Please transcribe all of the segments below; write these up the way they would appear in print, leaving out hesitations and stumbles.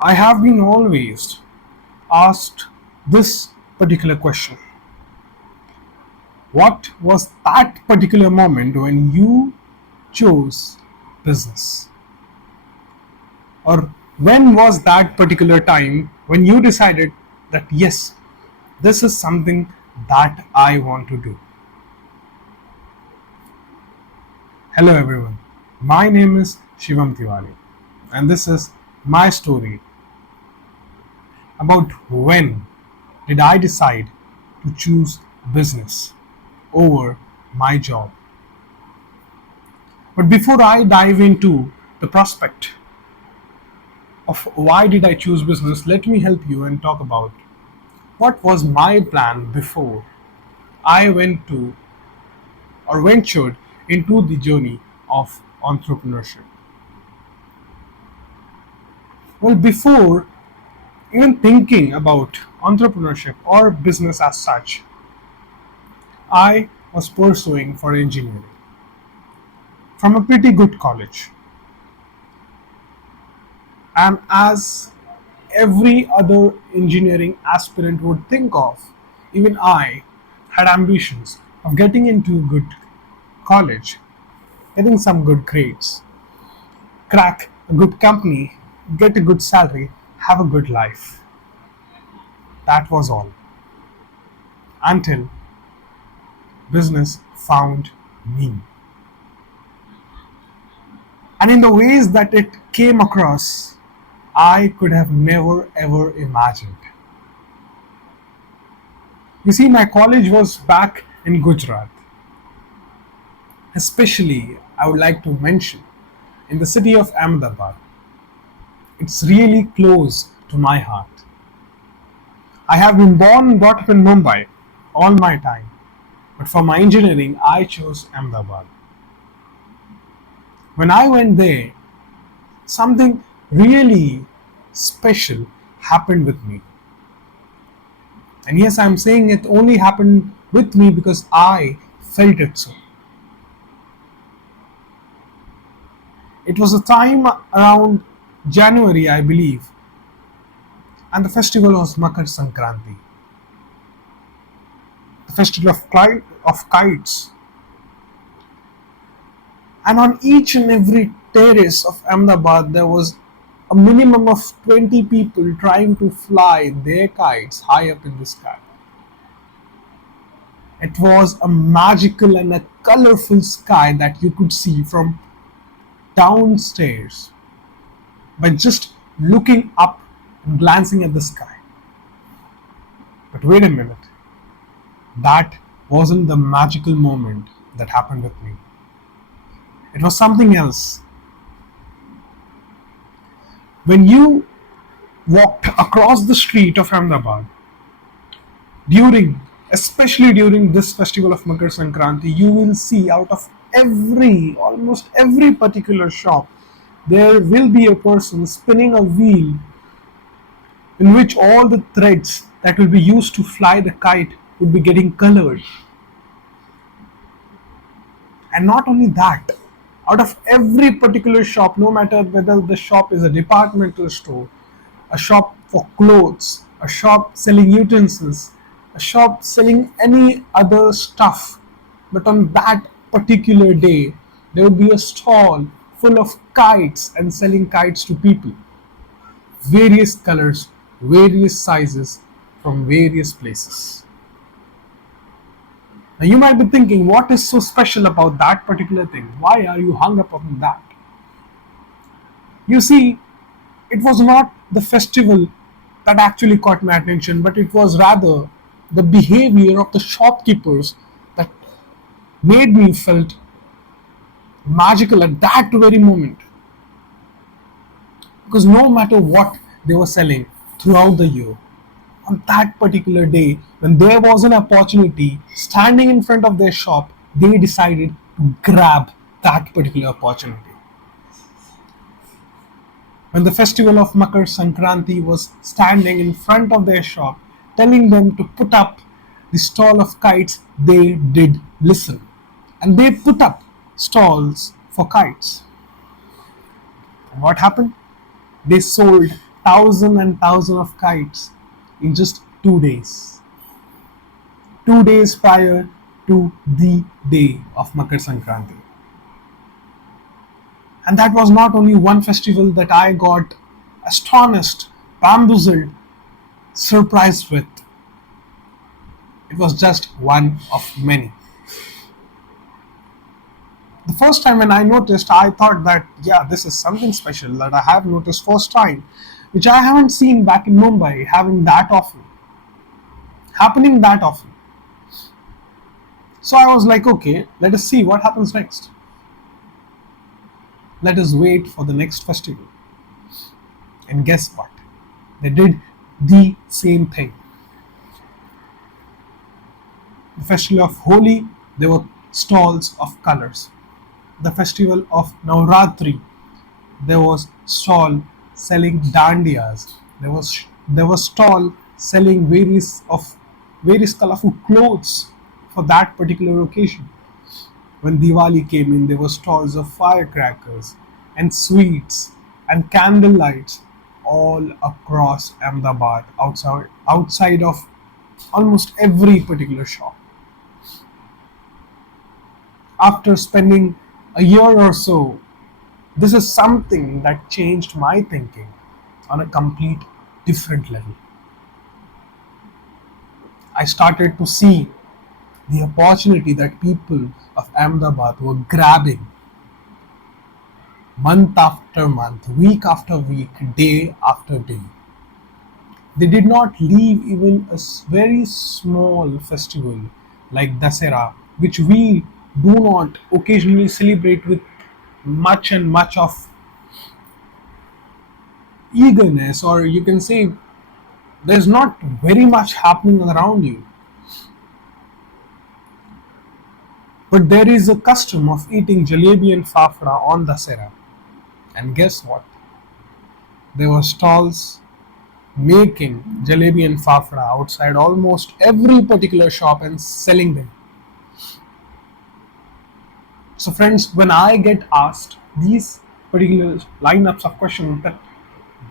I have been always asked this particular question. What was that particular moment when you chose business? Or when was that particular time when you decided that yes, this is something that I want to do? Hello everyone, my name is Shivam Tiwari and this is my story about when did I decide to choose business over my job. But before I dive into the prospect of why did I choose business, let me help you and talk about what was my plan before I went to or ventured into the journey of entrepreneurship. Well, before even thinking about entrepreneurship or business as such, I was pursuing for engineering from a pretty good college. And as every other engineering aspirant would think of, even I had ambitions of getting into good college, getting some good grades, crack a good company, get a good salary, have a good life. That was all. Until business found me. And in the ways that it came across, I could have never ever imagined. You see, my college was back in Gujarat. Especially, I would like to mention in the city of Ahmedabad. It's really close to my heart. I have been born and brought up in Mumbai all my time, but for my engineering, I chose Ahmedabad. When I went there, something really special happened with me. And yes, I'm saying it only happened with me because I felt it so. It was a time around January, I believe, and the festival was Makar Sankranti, the festival of kites. And on each and every terrace of Ahmedabad, there was a minimum of 20 people trying to fly their kites high up in the sky. It was a magical and a colorful sky that you could see from downstairs by just looking up and glancing at the sky. But wait a minute, that wasn't the magical moment that happened with me. It was something else. When you walked across the street of Ahmedabad, especially during this festival of Makar Sankranti, you will see out of almost every particular shop, there will be a person spinning a wheel in which all the threads that will be used to fly the kite would be getting colored. And not only that, out of every particular shop, no matter whether the shop is a departmental store, a shop for clothes, a shop selling utensils, a shop selling any other stuff, but on that particular day, there would be a stall full of kites and selling kites to people. Various colors, various sizes from various places. Now you might be thinking, what is so special about that particular thing? Why are you hung up on that? You see, it was not the festival that actually caught my attention, but it was rather the behavior of the shopkeepers that made me felt magical at that very moment. Because no matter what they were selling throughout the year, on that particular day, when there was an opportunity standing in front of their shop, they decided to grab that particular opportunity. When the festival of Makar Sankranti was standing in front of their shop, telling them to put up the stall of kites, they did listen. And they put up stalls for kites. And what happened? They sold thousand and thousand of kites in just 2 days. 2 days prior to the day of Makar Sankranti. And that was not only one festival that I got astonished, bamboozled, surprised with. It was just one of many. The first time when I noticed, I thought that, yeah, this is something special that I have noticed first time, which I haven't seen back in Mumbai happening that often. So I was like, okay, let us see what happens next. Let us wait for the next festival. And guess what? They did the same thing. The festival of Holi, there were stalls of colors. The festival of Navratri, there was stall selling dandiyas. There was stall selling various colorful clothes for that particular occasion. When Diwali came in, there were stalls of firecrackers and sweets and candle lights all across Ahmedabad, outside of almost every particular shop. After spending a year or so, this is something that changed my thinking on a complete different level. I started to see the opportunity that people of Ahmedabad were grabbing month after month, week after week, day after day. They did not leave even a very small festival like Dasera, which we do not occasionally celebrate with much and much of eagerness, or you can say there's not very much happening around you. But there is a custom of eating jalebi and fafra on Dasera. And guess what? There were stalls making jalebi and fafra outside almost every particular shop and selling them. So, friends, when I get asked these particular lineups of questions, that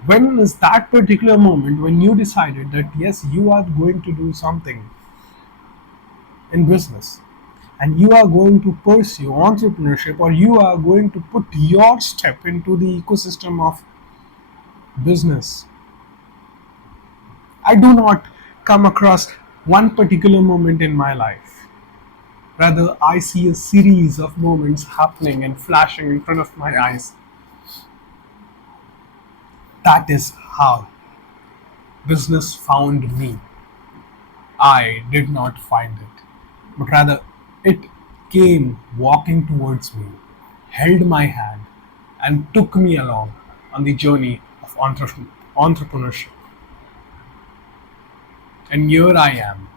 when is that particular moment when you decided that yes, you are going to do something in business and you are going to pursue entrepreneurship, or you are going to put your step into the ecosystem of business, I do not come across one particular moment in my life. Rather, I see a series of moments happening and flashing in front of my eyes. That is how business found me. I did not find it, but rather it came walking towards me, held my hand, and took me along on the journey of entrepreneurship. And here I am,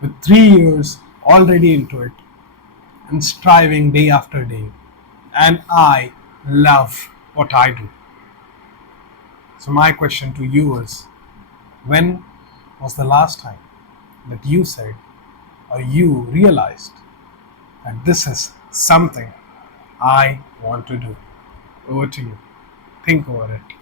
with 3 years already into it, and striving day after day. And I love what I do. So, my question to you is, when was the last time that you said or you realized that this is something I want to do? Over to you. Think over it.